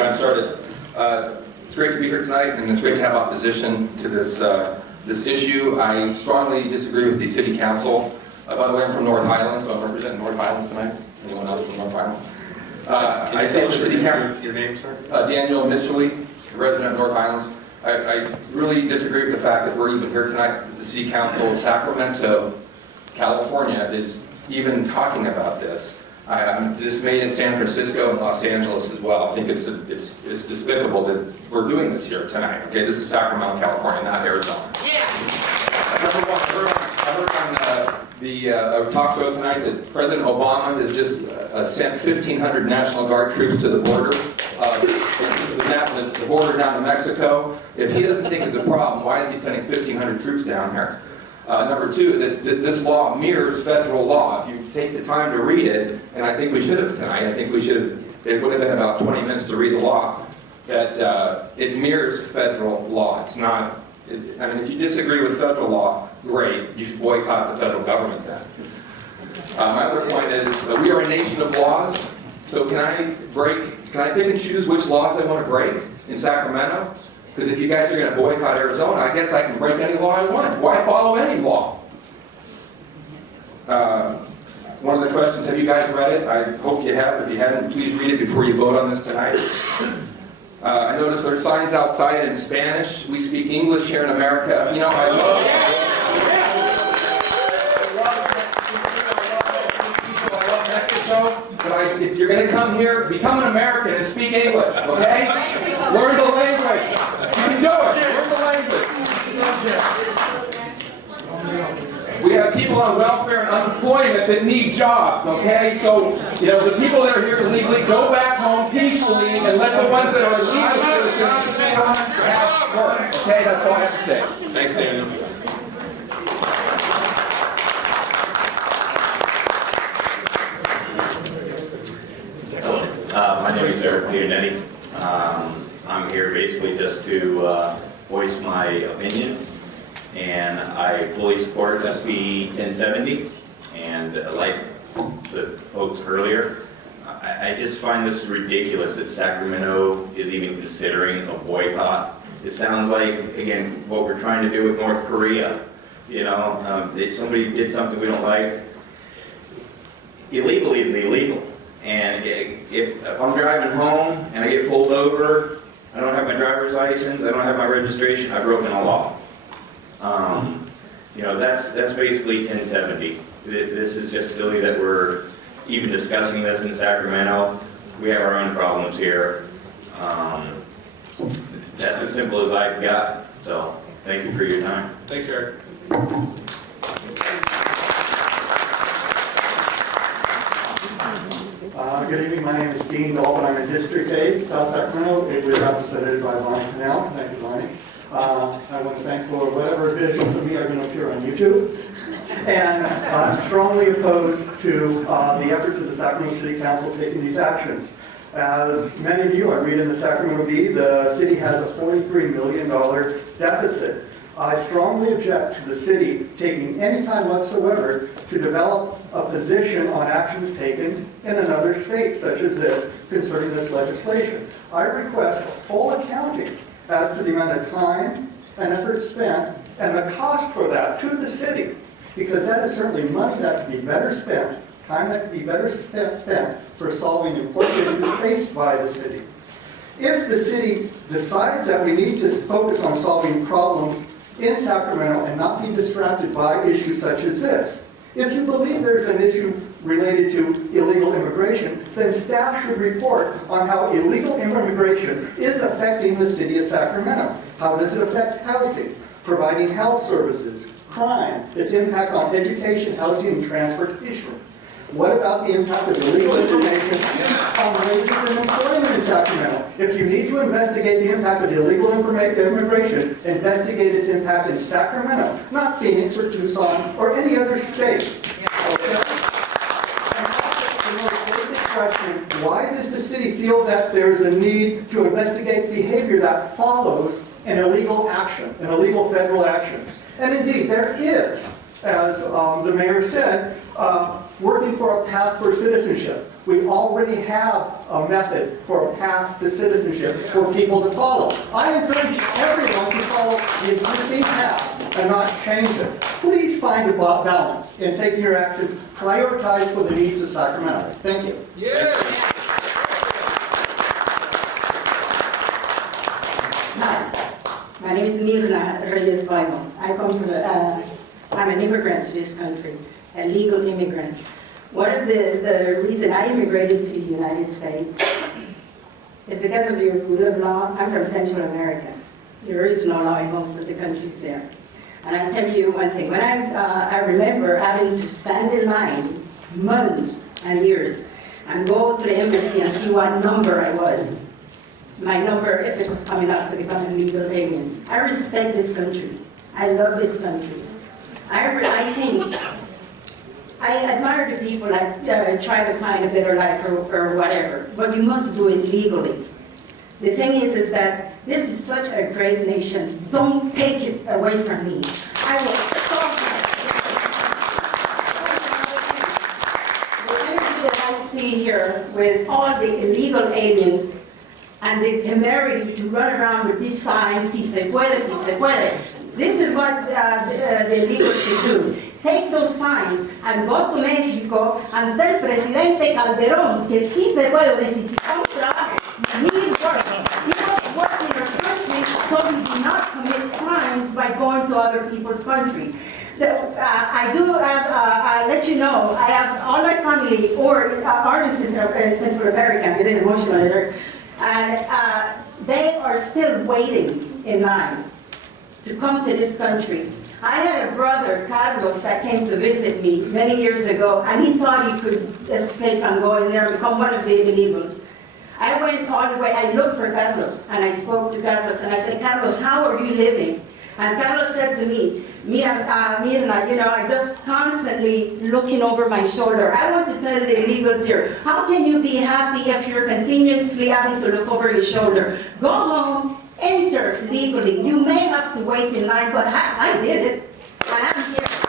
I'm started. It's great to be here tonight, and it's great to have opposition to this issue. I strongly disagree with the City Council. By the way, I'm from North Highlands, so I'm representing North Highlands tonight. Anyone else from North Highlands? I think the City Council... Your name, sir? Daniel Mitchell, resident of North Highlands. I really disagree with the fact that we're even here tonight. The City Council of Sacramento, California, is even talking about this. I'm dismayed in San Francisco and Los Angeles as well. I think it's despicable that we're doing this here tonight. Okay, this is Sacramento, California, not Arizona. Yes. Number one, I heard on the talk show tonight that President Obama has just sent 1,500 National Guard troops to the border, the border down to Mexico. If he doesn't think it's a problem, why is he sending 1,500 troops down here? Number two, that this law mirrors federal law. If you take the time to read it, and I think we should have tonight, I think we should have, it would have been about 20 minutes to read the law, that it mirrors federal law. It's not, I mean, if you disagree with federal law, great, you should boycott the federal government then. My other point is that we are a nation of laws, so can I pick and choose which laws I want to break in Sacramento? Because if you guys are going to boycott Arizona, I guess I can break any law I want. Why follow any law? One of the questions, have you guys read it? I hope you have. If you haven't, please read it before you vote on this tonight. I noticed there's signs outside in Spanish. We speak English here in America. You know, I love Mexico, but if you're going to come here, become an American and speak English, okay? Learn the language. You can do it. Learn the language. We have people on welfare and unemployment that need jobs, okay? So, you know, the people that are here illegally, go back home peacefully and let the ones that are illegal citizens have work, okay? That's all I have to say. Thanks, Daniel. My name is Eric Leonetti. I'm here basically just to voice my opinion, and I fully support SB 1070. And like the folks earlier, I just find this ridiculous that Sacramento is even considering a boycott. It sounds like, again, what we're trying to do with North Korea. You know, if somebody did something we don't like, illegal is illegal. And if I'm driving home and I get pulled over, I don't have my driver's license, I don't have my registration, I've broken a law. You know, that's basically 1070. This is just silly that we're even discussing this in Sacramento. We have our own problems here. That's as simple as I've got. So, thank you for your time. Thanks, Eric. Good evening, my name is Dean Dalton. I'm in District 8, South Sacramento. It was represented by Bonnie Canal. Thank you, Bonnie. I want to thank for whatever visuals of me are going to appear on YouTube. And I'm strongly opposed to the efforts of the Sacramento City Council taking these actions. As many of you, I read in the Sacramento Bee, the city has a $43 million deficit. I strongly object to the city taking any time whatsoever to develop a position on actions taken in another state, such as this, concerning this legislation. I request full accounting as to the amount of time and effort spent and the cost for that to the city, because that is certainly money that could be better spent, time that could be better spent for solving important issues faced by the city. If the city decides that we need to focus on solving problems in Sacramento and not be distracted by issues such as this. If you believe there's an issue related to illegal immigration, then staff should report on how illegal immigration is affecting the city of Sacramento. How does it affect housing, providing health services, crime, its impact on education, housing, and transportation? What about the impact of illegal immigration on wages and employment in Sacramento? If you need to investigate the impact of illegal immigration, investigate its impact in Sacramento, not Phoenix or Tucson or any other state. Okay? And the most basic question, why does the city feel that there's a need to investigate behavior that follows an illegal action, an illegal federal action? And indeed, there is, as the mayor said, working for a path for citizenship. We already have a method for paths to citizenship for people to follow. I encourage everyone to follow the existing path and not change it. Please find a balance in taking your actions, prioritize for the needs of Sacramento. Thank you. Hi, my name is Mirna Reyes-Bible. I'm an immigrant to this country, a legal immigrant. One of the reason I immigrated to the United States is because of your rule of law. I'm from Central America. There is no law in most of the countries there. And I'll tell you one thing. When I remember having to stand in line months and years and go to the embassy and see what number I was. My number, if it was coming up to become a legal alien. I respect this country. I love this country. I think, I admire the people that try to find a better life or whatever, but you must do it legally. The thing is that this is such a great nation. Don't take it away from me. I will stop the energy that I see here with all the illegal aliens and the temerity to run around with these signs, si se puede, si se puede. This is what the illegals should do. Take those signs and go to Mexico and tell Presidente Calderón que sí se puede, necesitamos trabajo. We need work. He must work in our country so we do not commit crimes by going to other people's country. I do have, I'll let you know, I have all my family are in Central America. I'm getting emotional here. And they are still waiting in line to come to this country. I had a brother, Carlos, that came to visit me many years ago, and he thought he could escape and go in there and become one of the illegals. I went all the way, I looked for Carlos, and I spoke to Carlos, and I said, Carlos, how are you living? And Carlos said to me, Mirna, you know, I just constantly looking over my shoulder. I want to tell the illegals here, how can you be happy if you're continuously having to look over your shoulder? Go home, enter legally. You may have to wait in line, but I did it, and I'm here.